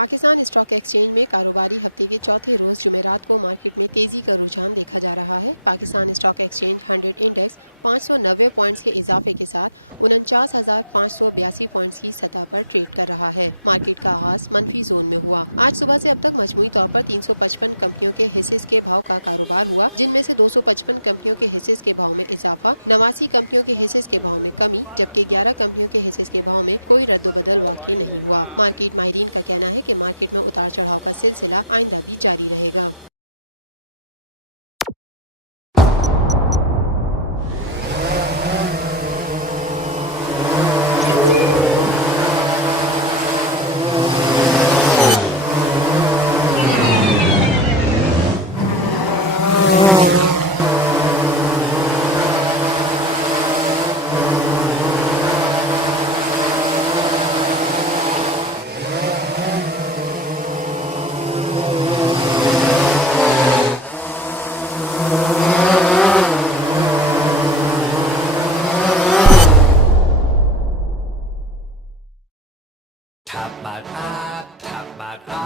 Pakistan stock exchange में कारोबारी हफ्ते के चौथे रोज जुमेरात को मार्केट में तेजी का रुझान देखा जा रहा है। Pakistan stock exchange 100 index 590 points के इजाफे के साथ 49,582 पॉइंट्स की सतह पर ट्रेड कर रहा है। मार्केट का आगाज मनफी जोन में हुआ। आज सुबह से अब तक मजमूई तौर पर 355 कंपनियों के हिस्से के भाव का कारोबार हुआ, जिनमें से 255 कंपनियों के हिस्से के भाव में इजाफा, 89 कंपनियों के हिस्से के भाव में कमी, जबकि 11 कंपनियों के हिस्से के भाव में कोई रद्दोबदल वाक़ई नहीं हुआ। मार्केट माहिरीन का कहना है कि मार्केट में उतार चढ़ाव का सिलसिला आइंदा भी जारी रहेगा।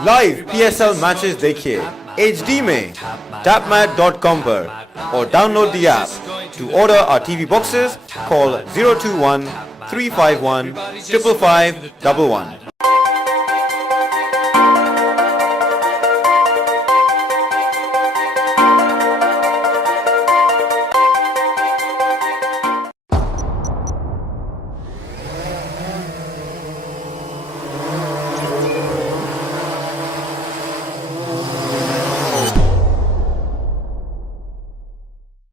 लाइव PSL मैचेस देखिए HD में tapmat.com पर और download the app. To order our TV boxes, call 021 351 55511.